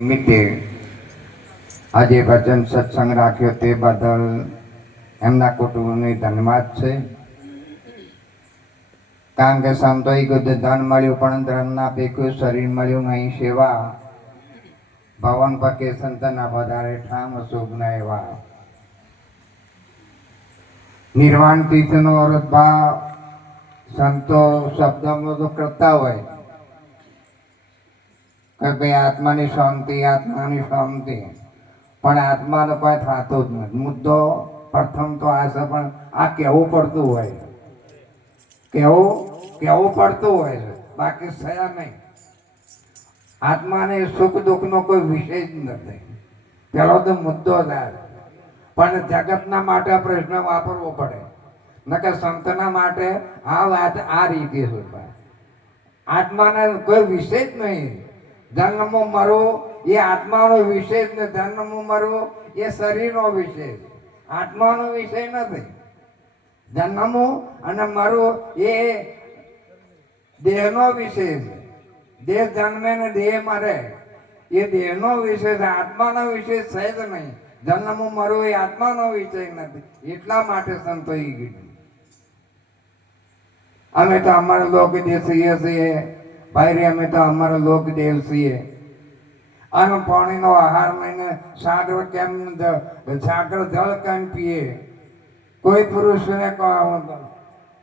નિમિત્તે આજે ભજન સત્સંગ રાખ્યો તે બદલ એમના કુટુંબને ધન્યવાદ છે. કારણ કે સંતોએ કીધું ધન મળ્યું પણ ધન ના ભેગું શરીર મળ્યું નહીં સેવા. ભવન પકે સંતના વધારે ઠામ શુભના એવા. નિર્વાણ તીર્થનો અર્થ ભાવ સંતો શબ્દમાં તો કરતા હોય કે ભાઈ આત્માની શાંતિ પણ આત્માનો કોઈ થતો જ નથી. મુદ્દો પ્રથમ તો આ છે, પણ આ કહેવું પડતું હોય કહેવું પડતું હોય છે, બાકી થયા નહીં. આત્માને સુખ દુઃખનો કોઈ વિષય જ નથી. પેલો તો મુદ્દો થાય. પણ જગતના માટે પ્રશ્ન વાપરવો પડે, નકર સંતના માટે આ વાત આ રીતે છે. આત્માને કોઈ વિષય જ નહીં. જન્મમાં મરવું એ આત્માનો વિષય જ ને જન્મમાં મરવું એ શરીરનો વિષય, આત્માનો વિષય નથી. જન્મવું અને મરવું એ દેહનો વિષય છે. દેહ જન્મે ને દેહ મરે એ દેહનો વિષય છે, આત્માનો વિષય છે જ નહીં. જન્મવું મરવું એ આત્માનો વિષય નથી. એટલા માટે સંતોએ કીધું. અમે તો અમારા લોક દેશીએ છીએ ભાઈ, અમે તો અમારા લોક દેવ છીએ. અને પાણીનો આહાર લઈને સાગર કેમ સાગર જળ કેમ પીએ? કોઈ પુરુષને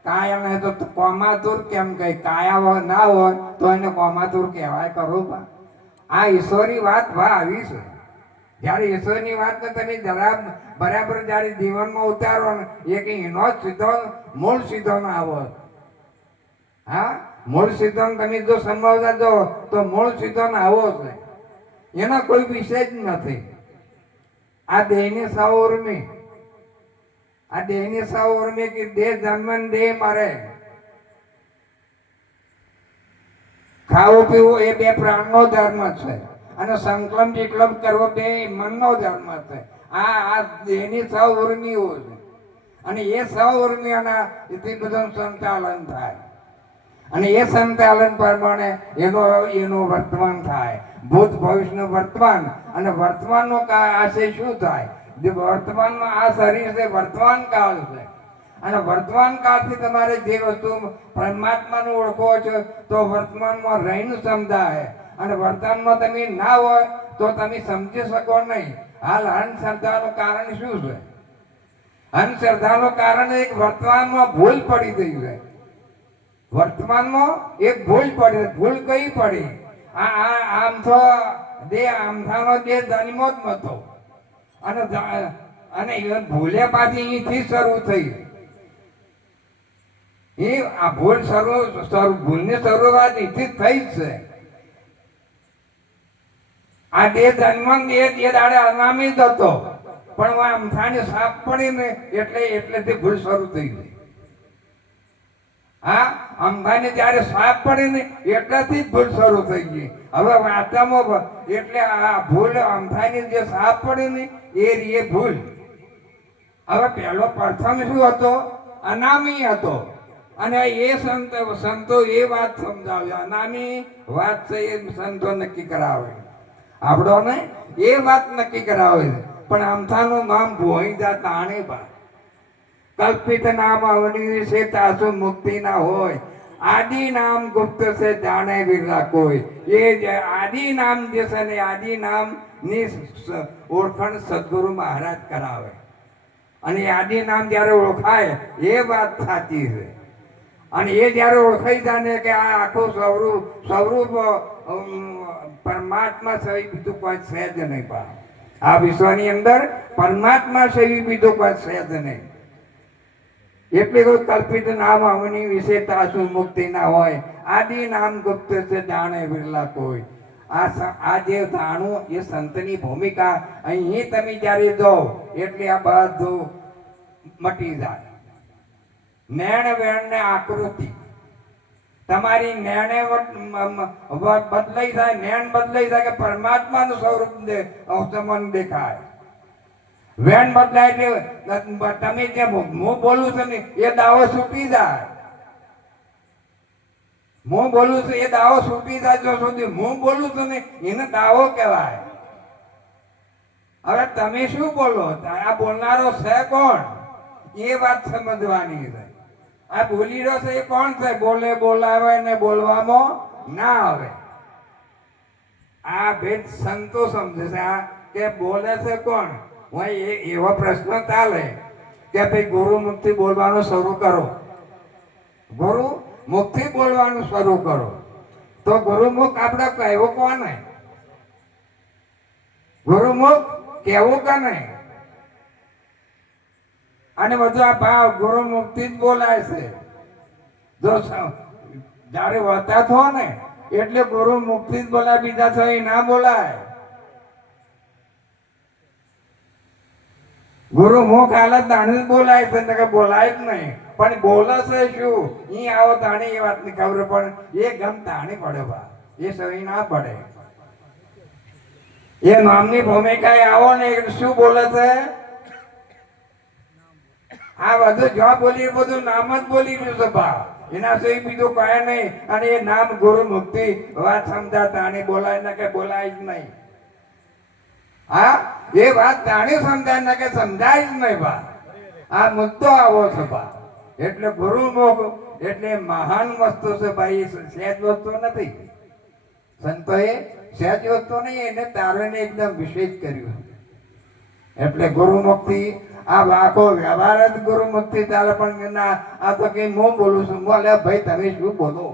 કાયાને તો કોમાતુર કેમ કહે? કાયા ના હોય તો એને કોમાતુર કહેવાય કરો? આ ઈશ્વરની વાત આવી છે. જ્યારે ઈશ્વરની વાતને તમે જરા બરાબર જ્યારે જીવનમાં ઉતારો ને એ કંઈ એનો જ સીધો મૂળ સીધો ના આવો. હા, મૂળ સિદ્ધાંત તમે જો સમજવા દો તો મૂળ સિદ્ધાંત આવો છે. એનો કોઈ વિષય જ નથી. આ દેહની સૌર્મી, આ દેહની સૌર્મી કે દેહ જન્મ દેહ મરે. ખાવું પીવું એ બે પ્રાણનો ધર્મ છે, અને સંકલ્પ વિકલ્પ કરવો બે મનનો ધર્મ છે. આ દેહની સૌર્મીઓ છે, અને એ સૌર્મીઓના એથી બધું સંચાલન થાય. અને એ સંચાલન પ્રમાણે એનું વર્તમાન થાય. ભૂત ભવિષ્યનું વર્તમાન, અને વર્તમાનનો આશય શું થાય? જે વર્તમાનમાં આ શરીર છે વર્તમાન કાળ છે, અને વર્તમાન કાળથી તમારે જે વસ્તુ પરમાત્માનું ઓળખો છો તો વર્તમાનમાં રહીને સમજાય. અને વર્તમાનમાં તમે ના હોય તો તમે સમજી શકો નહીં. હાલ અંધશ્રદ્ધાનું કારણ શું છે? અંધશ્રદ્ધાનું કારણ એક વર્તમાનમાં ભૂલ પડી ગઈ છે. વર્તમાનમાં એક ભૂલ પડી. ભૂલ કઈ પડી? આમ તો આમથાનો દેહ જન્મો જ નતો, અને ભૂલે પાછી અહીંથી શરૂ થઈ. આ ભૂલની શરૂઆત અહીંથી જ થઈ જ છે. આ દેહ જન્મ એ દાડે અનામી જ હતો, પણ આમથાની સાપ પડી ને એટલે ભૂલ શરૂ થઈ ગઈ. હા, અંબાને જયારે સાપ પડે ને એટલાથી જ ભૂલ શરૂ થઈ ગઈ. હવે વાર્તામાં એટલે આ ભૂલ અંબાની જે સાપ પડે ને એ ભૂલ. હવે પહેલો પ્રથમ શું હતો? અનામી હતો. અને એ સંતો એ વાત સમજાવ્યા. અનામી વાત છે એ સંતો નક્કી કરાવે. આપણોને એ વાત નક્કી કરાવે. પણ અમથાનું નામ ભોઈ જાત આણે બા કલ્પિત નામ અવની વિશે તાસુ મુક્તિ ના હોય. આદિ નામ ગુપ્ત છે જાણે વિરલા કોઈ. એ આદિ નામ જે છે ને આદિ નામ ની ઓળખાણ સદગુરુ મહારાજ કરાવે. અને આદિ નામ જયારે ઓળખાય એ વાત સાચી છે. અને એ જયારે ઓળખાઈ જાય કે આ આખું સ્વરૂપ પરમાત્મા સહિત બીજું કોઈ છે જ નહીં. આ વિશ્વની અંદર પરમાત્મા સહિત બીજું કોઈ છે જ નહીં. એટલે કોઈ કલ્પિત નામ અવની વિશે તાસુ મુક્તિ ના હોય. આદિ નામ ગુપ્ત છે જાણે વિરલા કોઈ. આ જે જાણવું એ સંતની ભૂમિકા. અહીં તમે જયારે દો એટલે આ બધું મટી જાય. નેણ વેણ ને આકૃતિ તમારી નેણે બદલાઈ જાય. નેણ બદલાઈ જાય કે પરમાત્માનું સ્વરૂપ તમને દેખાય. વેણ બદલાય એટલે તમે જે હું બોલું છું ને એ દાવો છૂટી જાય. હું બોલું છું એ દાવો છૂટી જાય સુધી હું બોલું છું ને એને દાવો કહેવાય. હવે તમે શું બોલો, આ બોલનારો છે કોણ એ વાત સમજવાની છે. આ બોલી રહ્યો છે એ કોણ છે? બોલે બોલાવે ને બોલવામાં ના આવે. આ ભેદ સંતો સમજે છે. આ કે બોલે છે કોણ? હું એવો પ્રશ્ન ચાલે કે ભાઈ ગુરુ મુખથી બોલવાનું શરૂ કરો, ગુરુ મુખથી બોલવાનું શરૂ કરો. તો ગુરુમુખ આપણે કહેવું કોને? ગુરુમુખ કેવું કે નહીં? અને બધું આ ભાવ ગુરુમુખથી જ બોલાય છે. જો જયારે વતા થો ને એટલે ગુરુમુખથી જ બોલાય, બીજા છો ના બોલાય. ગુરુમુખ હાલત તાણી જ બોલાય છે કે બોલાય જ નહીં. પણ બોલે છે શું? અહીં આવો તાણી એ વાતની ખબર પણ એ ગમ તાણી પડે બા, એ સહી ના પડે. એ નામની ભૂમિકા આવો ને શું બોલે છે? આ બધું જો બોલી બધું નામ જ બોલી રહ્યું છે બા, એના સહી બીજું કહે નહીં. અને એ નામ ગુરુ મુક્તિ વાત સમજાતા તાણી બોલાય ને કે બોલાય જ નહીં. હા, એ વાત તાણી સમજાય ને કે સમજાય જ નહીં બા. આ મુદ્દો આવો છે બા. એટલે ગુરુમુખ એટલે મહાન વસ્તુ છે ભાઈ, સહેજ વસ્તુ નથી. સંતોએ સહેજ વસ્તુ નહીં, એને તારવીને એકદમ વિશેષ કર્યું. એટલે ગુરુમુખથી આ વાકો વ્યવહાર જ ગુરુમુખથી ચાલે. પણ ના, આ તો કઈ હું બોલું છું, બોલે ભાઈ તમે શું બોલો?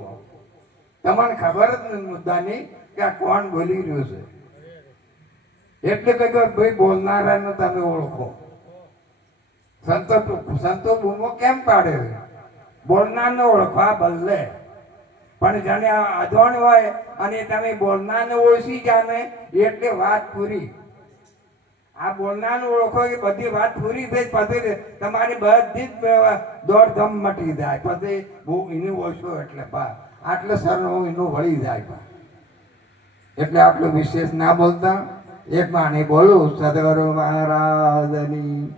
તમને ખબર જ નથી મુદ્દાની કે આ કોણ બોલી રહ્યું છે. એટલે કહ્યું ભાઈ બોલનારાને તમે ઓળખો. સંતો બૂમો કેમ પાડે છે? બોલનારને ઓળખવા બદલે. પણ જાણે અધોણ હોય અને તમે બોલનારને ઓળખી જાને એટલે વાત પૂરી. આ બોલનારને ઓળખો કે બધી વાત પૂરી થઈ, પછી તમારી બધી જ દોડધામ મટી જાય. પછી બહુ એનું ઓછો એટલે આટલે સરનું એનું વળી જાય. એટલે આટલું વિશેષ ના બોલતા એક વાણી બોલું. સદગુરુ મહારાજની